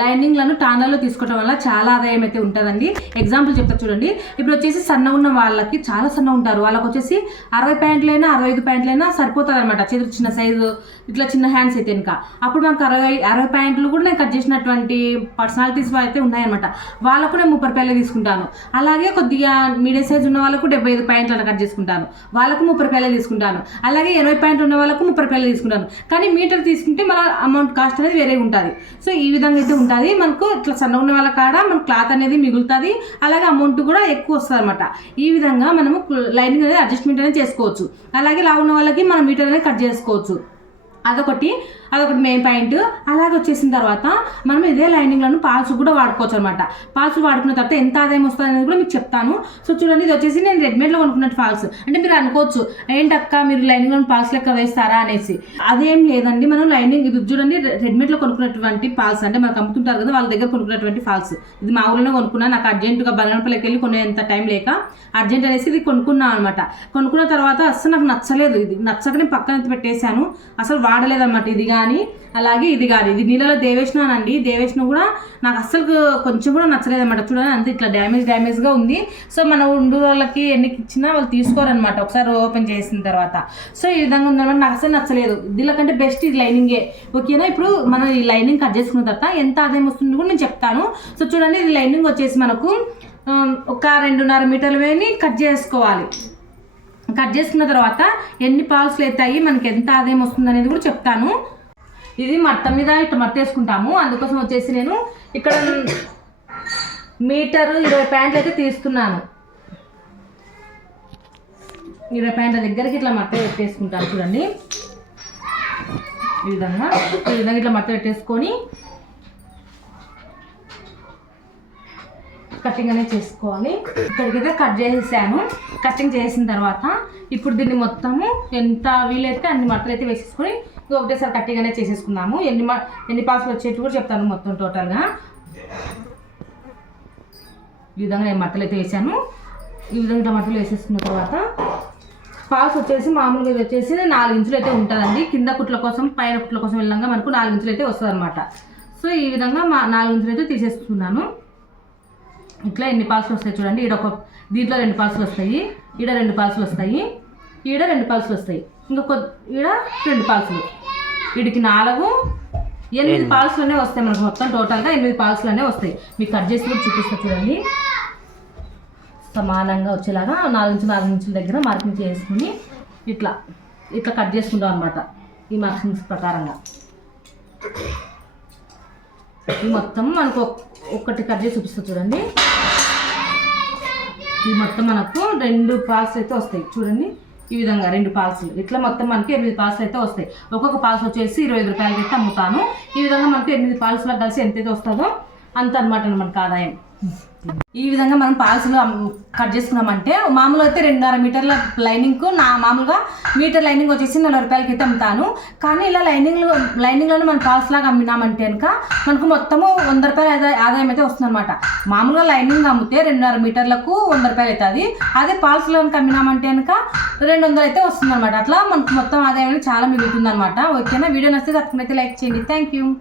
లైనింగ్లను టానర్లో తీసుకోవడం వల్ల చాలా ఆదాయం అయితే ఉంటుందండి. ఎగ్జాంపుల్ చెప్తా చూడండి. ఇప్పుడు వచ్చేసి సన్న ఉన్న వాళ్ళకి చాలా సన్న ఉంటారు. వాళ్ళకి వచ్చేసి అరవై ప్యాంట్లైనా అరవై ఐదు ప్యాంట్లైనా సరిపోతుంది అనమాట చేతులు చిన్న సైజు ఇట్లా చిన్న హ్యాండ్స్ అయితే ఇంకా. అప్పుడు మనకు అరవై అరవై ప్యాంట్లు కూడా నేను కట్ చేసినటువంటి పర్సనాలిటీస్ అయితే ఉన్నాయన్నమాట. వాళ్ళకు నేను ముప్పై రూపాయలు తీసుకుంటాను. అలాగే కొద్దిగా మీడియం సైజ్ ఉన్న వాళ్ళకు డెబ్బై ఐదు ప్యాంట్లు అలా కట్ చేసుకుంటాను. వాళ్ళకు ముప్పై రూపాయలు తీసుకుంటాను. అలాగే ఇరవై ప్యాంట్లు ఉన్న వాళ్ళకు ముప్పై రూపాయలు తీసుకుంటాను. కానీ మీటర్ తీసుకుంటే మన అమౌంట్ కాస్ట్ అనేది వేరే ఉంటుంది. సో ఈ విధంగా అయితే ఉంటుంది మనకు ఇట్లా సన్న ఉన్న వాళ్ళ కాడ మన క్లాత్ అనేది మిగులుతుంది అలాగే అమౌంట్ కూడా ఎక్కువ వస్తుంది అనమాట ఈ విధంగా మనము లైనింగ్ అనేది అడ్జస్ట్మెంట్ అనేది చేసుకోవచ్చు. అలాగే లా ఉన్న వాళ్ళకి మనం మీటర్ అనేది కట్ చేసుకోవచ్చు. అదొకటి. అదొకటి మెయిన్ పాయింట్ అలాగే వచ్చేసిన తర్వాత మనం ఇదే లైనింగ్లను పాల్స్ కూడా వాడుకోవచ్చు అనమాట పాల్స్ వాడుకున్న తర్వాత ఎంత ఆదాయం వస్తుంది అనేది కూడా మీకు చెప్తాను. సో చూడండి ఇది వచ్చేసి నేను రెడీమేడ్లో కొనుక్కున్నట్టు ఫాల్స్ అంటే మీరు అనుకోవచ్చు ఏంటక్క మీరు లైనింగ్లను పాల్స్ లెక్క వేస్తారా? అనేసి. అదేం లేదండి మనం లైనింగ్ ఇది చూడండి రెడీమేడ్లో కొనుక్కున్నటువంటి ఫాల్స్ అంటే మనకు అమ్ముతుంటారు కదా వాళ్ళ దగ్గర కొనుక్కున్నటువంటి ఫాల్స్ ఇది మా ఊళ్ళో కొనుక్కున్నా నాకు అర్జెంటుగా బలనపల్లికి వెళ్ళి కొనేంత టైం లేక అర్జెంట్ అనేసి ఇది కొనుక్కున్నాను అనమాట కొనుక్కున్న తర్వాత అస్సలు నాకు నచ్చలేదు ఇది. నచ్చక నేను పక్కన పెట్టేశాను. అసలు వాడలేదన్నమాట ఇది కానీ అలాగే ఇది కానీ ఇది నీళ్ళలో దేవేసినానండి దేవేసిన కూడా నాకు అస్సలు కొంచెం కూడా నచ్చలేదు అనమాట చూడండి అంత ఇట్లా డ్యామేజ్ డ్యామేజ్గా ఉంది. సో మన ఉండు వాళ్ళకి ఎన్నికి ఇచ్చినా వాళ్ళు తీసుకోరనమాట ఒకసారి ఓపెన్ చేసిన తర్వాత. సో ఈ విధంగా ఉందన్నమాట. నాకు అసలు నచ్చలేదు. దీనికంటే బెస్ట్ ఇది లైనింగే. ఓకేనా? ఇప్పుడు మనం ఈ లైనింగ్ కట్ చేసుకున్న తర్వాత ఎంత ఆదాయం వస్తుంది కూడా నేను చెప్తాను. సో చూడండి ఇది లైనింగ్ వచ్చేసి మనకు ఒక రెండున్నర మీటర్లు వేని కట్ చేసుకోవాలి. కట్ చేసుకున్న తర్వాత ఎన్ని పాల్స్లు అవుతాయి మనకి ఎంత ఆదాయం వస్తుంది అనేది కూడా చెప్తాను. ఇది మట్ట మీద ఇట్లా మట్ట వేసుకుంటాము అందుకోసం వచ్చేసి నేను ఇక్కడ మీటరు ఇరవై ప్యాంట్లు అయితే తీస్తున్నాను. ఇరవై ప్యాంట్ల దగ్గరికి ఇట్లా మట్ట పెట్టేసుకుంటాను చూడండి. ఈ విధంగా ఈ విధంగా ఇట్లా మట్ట పెట్టేసుకొని కటింగ్ అనేది చేసుకోవాలి. ఇక్కడికైతే కట్ చేసేసాను. కటింగ్ చేసిన తర్వాత ఇప్పుడు దీన్ని మొత్తము ఎంత వీలైతే అన్ని మట్టలు అయితే వేసేసుకొని ఇంక ఒకటేసారి కటింగ్ అనేది చేసేసుకున్నాము ఎన్ని మ- ఎన్ని పాసులు వచ్చేట్టు కూడా చెప్తాను మొత్తం టోటల్గా ఈ విధంగా నేను మట్టలు అయితే వేసాను. ఈ విధంగా ఇట్లా మట్టలు వేసేసుకున్న తర్వాత పాల్స్ వచ్చేసి మామూలుగా ఇది వచ్చేసి నాలుగు ఇంచులు అయితే ఉంటుందండి. కింద కుట్ల కోసం పైన కుట్ల కోసం వెళ్ళంగా మనకు నాలుగు ఇంచులు అయితే వస్తుంది అనమాట సో ఈ విధంగా మా నాలుగు ఇంచులు అయితే తీసేసుకున్నాను. ఇట్లా ఎన్ని పాల్సులు వస్తాయి చూడండి. ఈడ ఒక దీంట్లో రెండు పాల్సులు వస్తాయి. ఈడ రెండు పాల్సులు వస్తాయి. ఈడ రెండు పాల్సులు వస్తాయి. ఇంకా కొద్ది ఈడ రెండు పాల్సులు. వీడికి నాలుగు ఎనిమిది పాల్సులనే వస్తాయి మనకు మొత్తం టోటల్గా ఎనిమిది పాల్సులనే వస్తాయి. మీకు కట్ చేసి కూడా చూపిస్తా చూడండి. సమానంగా వచ్చేలాగా నాలుగు నుంచి నాలుగు ఇంచుల దగ్గర మార్కింగ్ చేసుకుని ఇట్లా ఇట్లా కట్ చేసుకుంటాం అనమాట ఈ మార్కింగ్స్ ప్రకారంగా. ఈ మొత్తం మనకు ఒకటి కట్ చేసి చూపిస్తా చూడండి. ఇది మొత్తం మనకు రెండు పాల్స్ అయితే వస్తాయి. చూడండి. ఈ విధంగా రెండు పాల్స్లు ఇట్లా మొత్తం మనకి ఎనిమిది పాల్స్ అయితే వస్తాయి. ఒక్కొక్క పాల్స్ వచ్చేసి ఇరవై ఐదు రూపాయలకి అయితే అమ్ముతాను. ఈ విధంగా మనకి ఎనిమిది పాల్స్లో కలిసి ఎంతైతే వస్తుందో అంత అనమాట మనకు ఆదాయం. ఈ విధంగా మనం పాల్స్లో కట్ చేసుకున్నామంటే మామూలుగా అయితే రెండున్నర మీటర్ల లైనింగ్కు నా మామూలుగా మీటర్ లైనింగ్ వచ్చేసి నలభై రూపాయలకి అయితే అమ్ముతాను. కానీ ఇలా లైనింగ్ లైనింగ్లోనే మనం పాల్స్ లాగా అమ్మినామంటే కనుక మనకు మొత్తము వంద రూపాయల ఆదాయ- ఆదాయం అయితే వస్తుంది అనమాట మామూలుగా లైనింగ్ అమ్మితే రెండున్నర మీటర్లకు వంద రూపాయలు అవుతుంది. అదే పాల్స్లో కనుక అమ్మినామంటే కనుక రెండు వందలు అయితే వస్తుందన్నమాట. అట్లా మనకు మొత్తం ఆదాయం అనేది చాలా మిగులుతుంది అనమాట ఓకేనా? వీడియో నచ్చితే తప్పకుండా అయితే లైక్ చేయండి. Thank you